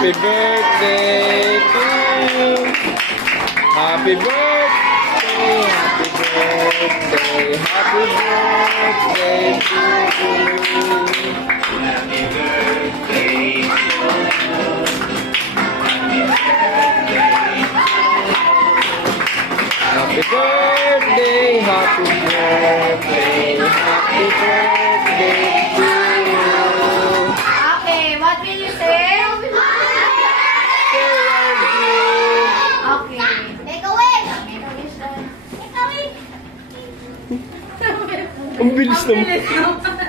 Happy birthday to you. Happy birthday, happy birthday, happy birthday to you. Happy birthday to you. Happy birthday, happy birthday, happy birthday to you. Okay, what will you say? Okay. Take away! Ang bilis naman. Bilis naman.